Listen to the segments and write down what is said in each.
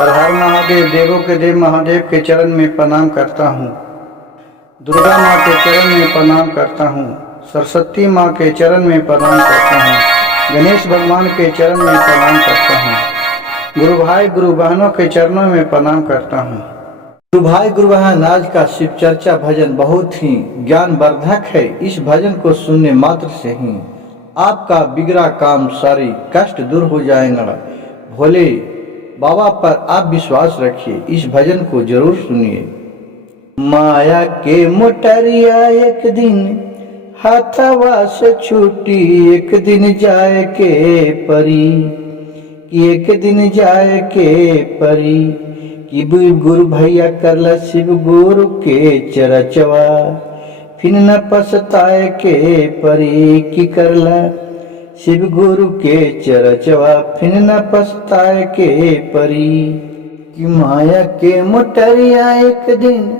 हर हर महादेव। देवों के देव महादेव के चरण में प्रणाम करता हूँ। दुर्गा माँ के चरण में प्रणाम करता हूँ। सरस्वती माँ के चरण में प्रणाम करता हूँ। गणेश भगवान के चरण में प्रणाम करता हूँ। गुरु भाई गुरु बहनों के चरणों में प्रणाम करता हूँ। गुरु भाई गुरु बहन, आज का शिव चर्चा भजन बहुत ही ज्ञानवर्धक है। इस भजन को सुनने मात्र से ही आपका बिगड़ा काम सारी कष्ट दूर हो जाएगा। भोले बाबा पर आप विश्वास रखिए। इस भजन को जरूर सुनिए। माया के मोटरिया एक दिन हाथवा से छूटी, एक दिन जाए के परी, एक दिन जाए के परी। कि गुरु भैया करला शिव गुरु के चरचवा, फिर न पछताए के परी। की करला शिव गुरु के चरचवा, फिर न पछताए के परी। कि माया के मोटरिया एक दिन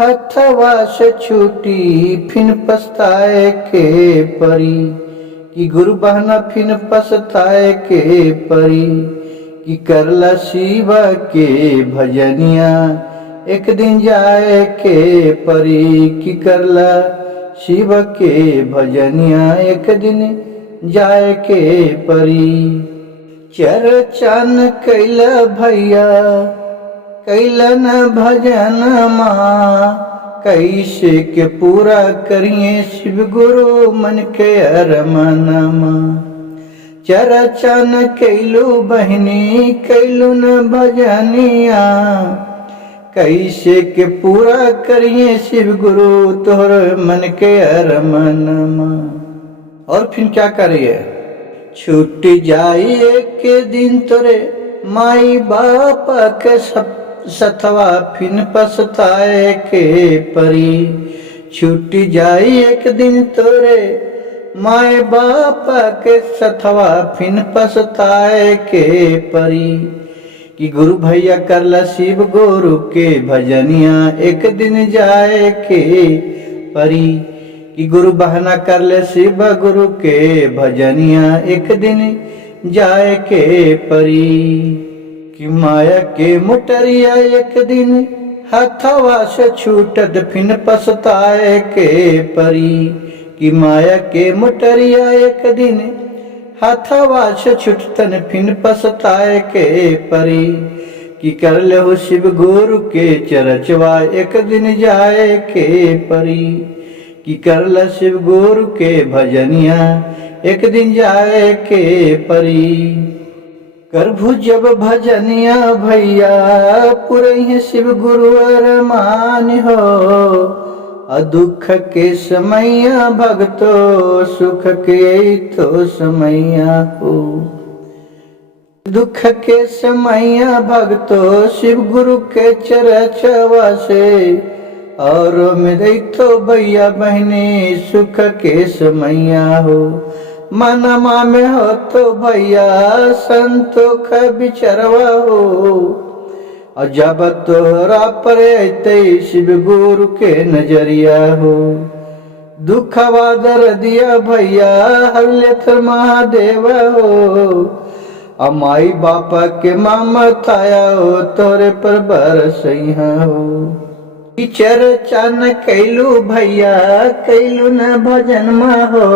हथवा से छूटी, फिर पछताए के परी। कि गुरु बहना फिर पछताए के परी। कि करला शिव के भजनिया, एक दिन जाए के परी। कि करला शिव के भजनिया, एक दिन जाए के परी। चरचन कैल भैया कैलन भजन माँ, कैसे के पूरा करिए शिव गुरु मन के अरमान माँ। चरचन कैलू बहनी कैलू न भजनिया, कैसे के पूरा करिए शिव गुरु तोहर मन के अरमान माँ। और फिर क्या करिए? छूट जाई एक दिन तोरे माई बाप के सथवा, फिर पछताए के परी। छूट जाई एक दिन तोरे माई बाप के सथवा, फिर पछताए के परी। कि गुरु भैया करला शिव गुरु के भजनिया, एक दिन जाए के परी। कि गुरु बहना कर ले शिव गुरु के भजनिया, एक दिन जाए के परी। कि माया के मोटरिया एक दिन हथवा से छूटत, फिर पछताए के परी। कि माया के मोटरिया एक दिन हथवा से छूटतन, फिर पछताए के परी। कि कर ले हो शिव गुरु के चरचवा, एक दिन जाए के परी। कि करला शिव गुरु के भजनिया, एक दिन जाए के परी। करभु जब भजनिया भैया, पुरहि शिव गुरु अरमान हो। दुख के समैया भगतो, सुख के तो समैया हो। दुख के समैया भगतो, शिव गुरु के चरचवा से। और मेरे तो भैया बहने सुख के समैया हो। मनमा में हो तो भैया संतोख बिचरवा हो। और जब तोहरा पर अते शिव गुरु के नजरिया हो। दुखवा दर दिया भैया हर लेत महादेव हो। अमाई बापा के ममताया हो, तोरे पर बरसैया हो। चरचन कैलू भैया कैलू न भजन मा हो।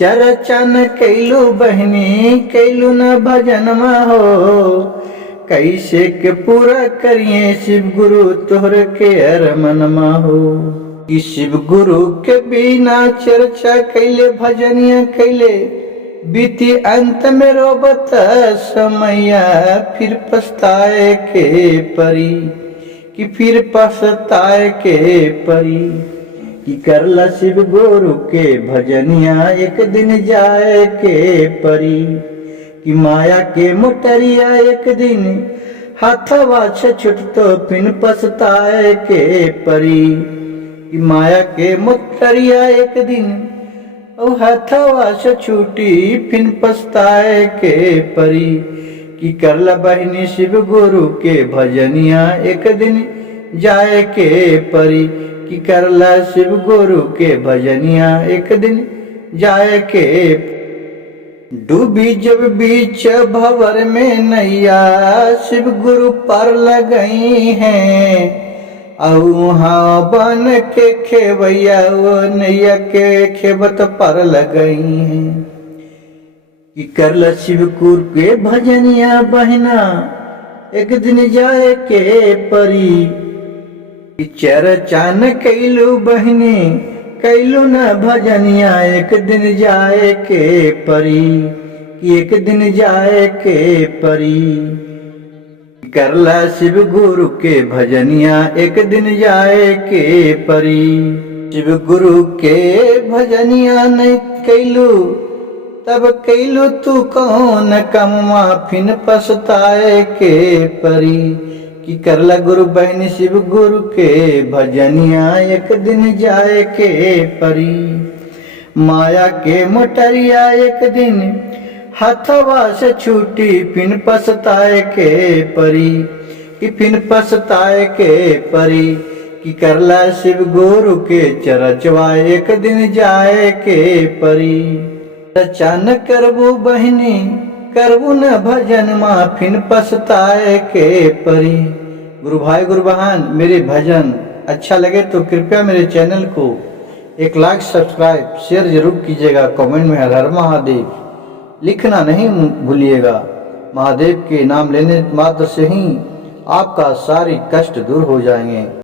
चरचन कैलू बहनी कैलू न भजन मा हो। कैसे के पूरा करिए शिव गुरु तोहर के अरमान मा हो। कि शिव गुरु के बिना चर्चा कैले भजनिया कैले, बीती अंत में रोबत समैया, फिर पछताए के परी। कि फिर पछताए के परी। कि करला शिव गुरु के भजनिया, एक दिन जाए के परी। कि माया के मोटरिया एक दिन हाथवा से छूटतो, फिर पछताए के परी। कि माया के मोटरिया एक दिन हाथवा से छूटी, फिर पछताए के परी। कि करला बहनी शिव गुरु के भजनिया, एक दिन जाए के परी। कि करला शिव गुरु के भजनिया, एक दिन जाए के डूबी जब बीच भंवर में नैया, शिव गुरु पर लगई हैं। औ बन के खेवैया वो नैया के खेबत पर लगई हैं। कि करला शिव गुरु के भजनिया बहना, एक दिन जाए के परी। चरचान कैलू बहनी, कैलू न भजनिया, एक दिन जाए के परी। कि एक दिन जाए के परी। करला शिव गुरु के भजनिया, एक दिन जाए के परी। शिव गुरु के भजनिया नहीं कैलू, तब कैलू तू कौन कमवा, फिन पछताए के परी। कि करला गुरु बहनी शिव गुरु के भजनिया, एक दिन जाए के परी। माया के मोटरिया एक दिन हथवा से छूटी, फिन पछताए के परी। कि फिन पछताए के परी। कि करला शिव गुरु के चरचवा, एक दिन जाए के परी। चरचान करबू बहनी, करबू न भजन माँ, फिन पछताए के परी। गुरु भाई गुरु बहन, मेरे भजन अच्छा लगे तो कृपया मेरे चैनल को एक लाइक सब्सक्राइब शेयर जरूर कीजिएगा। कमेंट में हर हर महादेव लिखना नहीं भूलिएगा। महादेव के नाम लेने मात्र से ही आपका सारी कष्ट दूर हो जाएंगे।